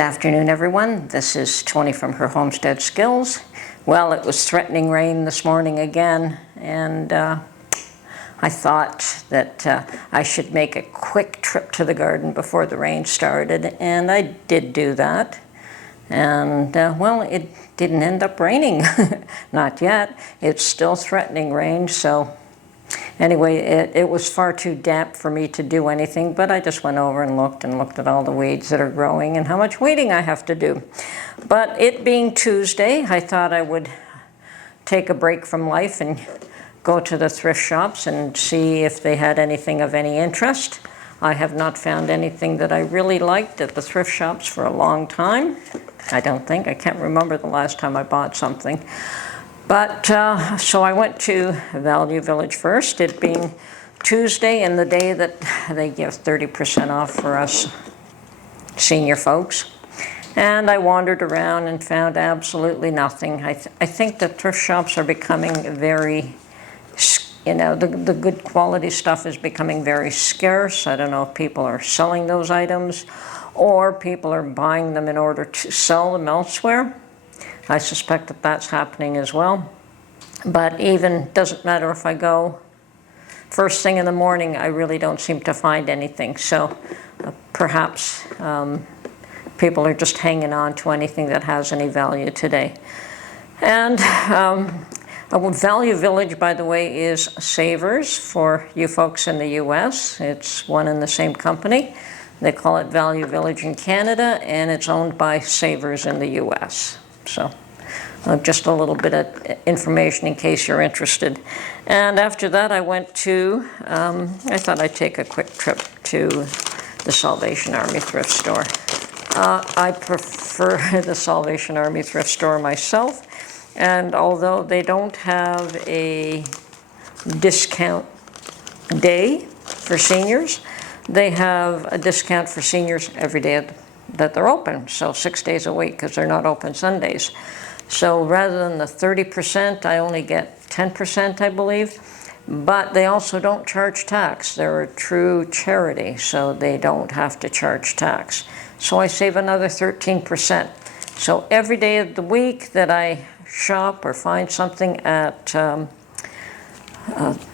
Good afternoon, everyone. This is Tony from her Homestead Skills. Well, it was threatening rain this morning again, and I thought that I should make a quick trip to the garden before the rain started, and I did do that. And well, it didn't end up raining. Not yet. It's still threatening rain, so anyway, it was far too damp for me to do anything, but I just went over and looked at all the weeds that are growing and how much weeding I have to do. But it being Tuesday, I thought I would take a break from life and go to the thrift shops and see if they had anything of any interest. I have not found anything that I really liked at the thrift shops for a long time. I can't remember the last time I bought something. But, so I went to Value Village first, it being Tuesday and the day that they give 30% off for us senior folks. And I wandered around and found absolutely nothing. I think that thrift shops are becoming very, the good quality stuff is becoming very scarce. I don't know if people are selling those items or people are buying them in order to sell them elsewhere. I suspect that that's happening as well. But even, doesn't matter if I go first thing in the morning, I really don't seem to find anything. So perhaps people are just hanging on to anything that has any value today. And Value Village, by the way, is Savers for you folks in the US. It's one and the same company. They call it Value Village in Canada, and it's owned by Savers in the US. So just a little bit of information in case you're interested. And after that, I went to, I thought I'd take a quick trip to the Salvation Army thrift store. I prefer the Salvation Army thrift store myself. And although they don't have a discount day for seniors, they have a discount for seniors every day that they're open, so 6 days a week, because they're not open Sundays. So rather than the 30%, I only get 10%, I believe. But they also don't charge tax. They're a true charity, so they don't have to charge tax. So I save another 13%. So every day of the week that I shop or find something at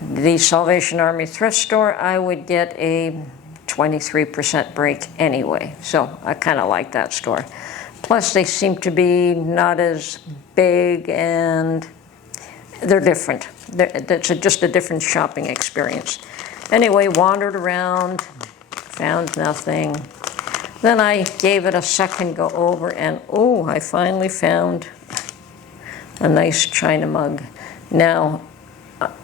the Salvation Army thrift store, I would get a 23% break anyway. So I kind of like that store. Plus they seem to be not as big and they're different. It's just a different shopping experience. Anyway, wandered around, found nothing. Then I gave it a second go over and I finally found a nice china mug. Now,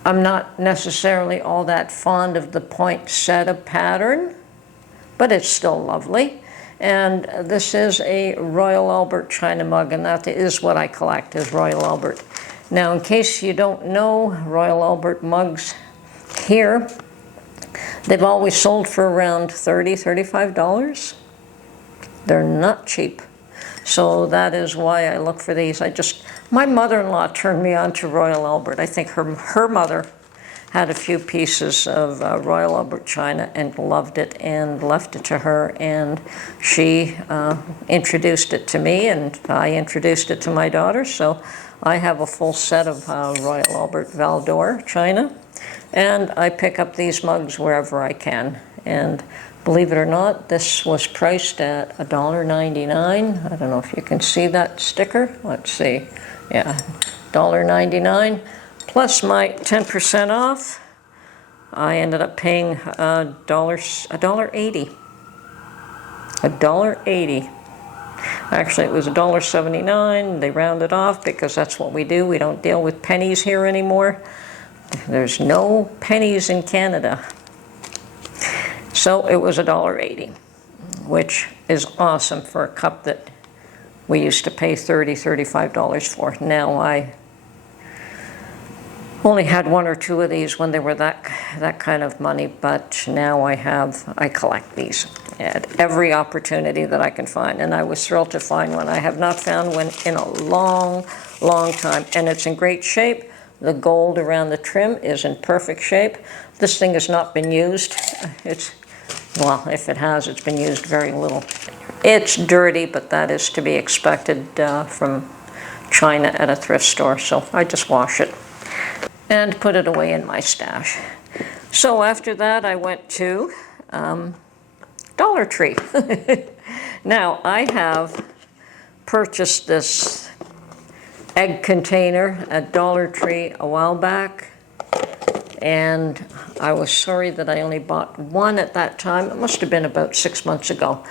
I'm not necessarily all that fond of the poinsettia pattern, but it's still lovely. And this is a Royal Albert china mug, and that is what I collect, is Royal Albert. Now, in case you don't know, Royal Albert mugs here, they've always sold for around $30, $35. They're not cheap. So that is why I look for these. My mother-in-law turned me on to Royal Albert. I think her mother had a few pieces of Royal Albert china and loved it and left it to her, and she introduced it to me and I introduced it to my daughter. So I have a full set of Royal Albert Valdor china, and I pick up these mugs wherever I can. And believe it or not, this was priced at $1.99. I don't know if you can see that sticker. Let's see. Yeah, $1.99. Plus my 10% off, I ended up paying $1.80. $1.80. Actually, it was $1.79. They rounded off because that's what we do. We don't deal with pennies here anymore. There's no pennies in Canada. So it was $1.80, which is awesome for a cup that we used to pay $30, $35 for. Now I only had one or two of these when they were that kind of money, but now I collect these at every opportunity that I can find, and I was thrilled to find one. I have not found one in a long, long time, and it's in great shape. The gold around the trim is in perfect shape. This thing has not been used. It's Well, if it has, it's been used very little. It's dirty, but that is to be expected from China at a thrift store, so I just wash it and put it away in my stash. So after that, I went to Dollar Tree. Now, I have purchased this egg container at Dollar Tree a while back, and I was sorry that I only bought one at that time. It must have been about 6 months ago.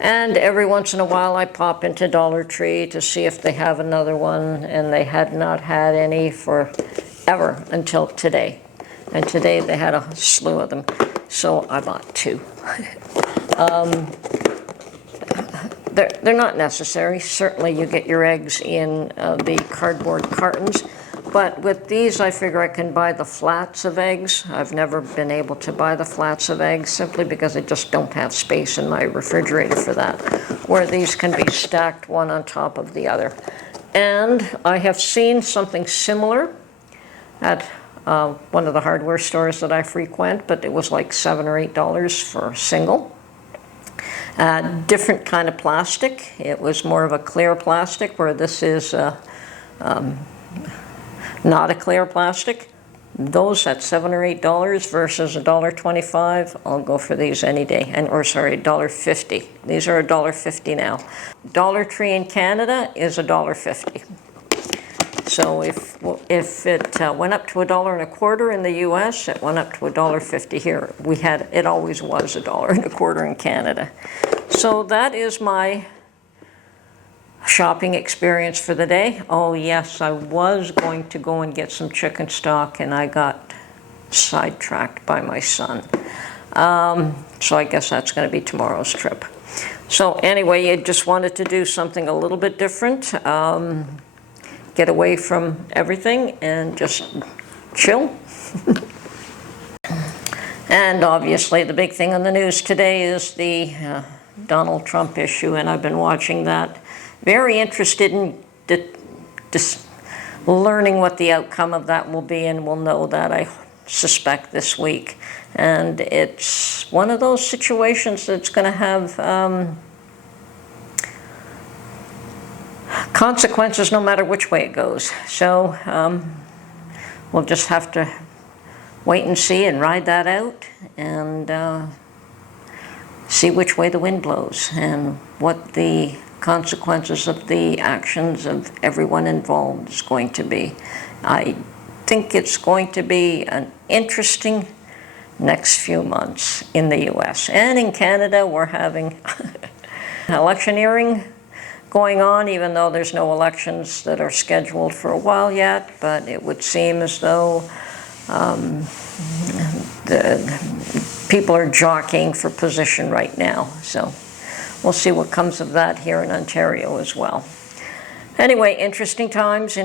And every once in a while I pop into Dollar Tree to see if they have another one, and they had not had any forever until today. And today they had a slew of them, so I bought two. They're not necessary. Certainly you get your eggs in the cardboard cartons, but with these I figure I can buy the flats of eggs. I've never been able to buy the flats of eggs simply because I just don't have space in my refrigerator for that, where these can be stacked one on top of the other. And I have seen something similar at one of the hardware stores that I frequent, but it was like $7 or $8 for a single. Different kind of plastic. It was more of a clear plastic, where this is not a clear plastic. Those at $7 or $8 versus $1.25, I'll go for these any day. Or sorry, $1.50. These are $1.50 now. Dollar Tree in Canada is $1.50. So if it went up to $1.25 in the U.S., it went up to $1.50 here. It always was $1.25 in Canada. So that is my shopping experience for the day. Oh yes, I was going to go and get some chicken stock, and I got sidetracked by my son. So I guess that's going to be tomorrow's trip. So anyway, I just wanted to do something a little bit different. Get away from everything and just chill. And obviously the big thing on the news today is the Donald Trump issue, and I've been watching that. Very interested in learning what the outcome of that will be, and we'll know that, I suspect, this week. And it's one of those situations that's going to have consequences no matter which way it goes. So we'll just have to wait and see and ride that out, and see which way the wind blows and what the consequences of the actions of everyone involved is going to be. I think it's going to be an interesting next few months in the U.S. And in Canada, we're having electioneering going on, even though there's no elections that are scheduled for a while yet. But it would seem as though the people are jockeying for position right now. So we'll see what comes of that here in Ontario as well. Anyway, interesting times,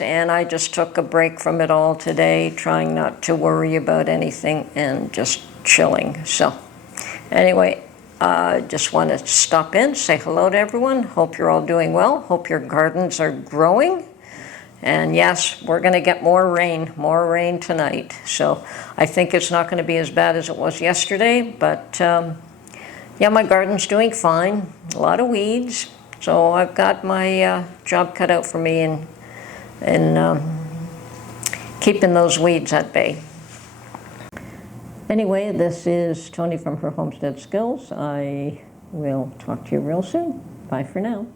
and I just took a break from it all today, trying not to worry about anything and just chilling. So anyway, I just want to stop in, say hello to everyone. Hope you're all doing well. Hope your gardens are growing. And yes, we're going to get more rain tonight. So I think it's not going to be as bad as it was yesterday, but yeah, my garden's doing fine. A lot of weeds. So I've got my job cut out for me in keeping those weeds at bay. Anyway, this is Tony from her Homestead Skills. I will talk to you real soon. Bye for now.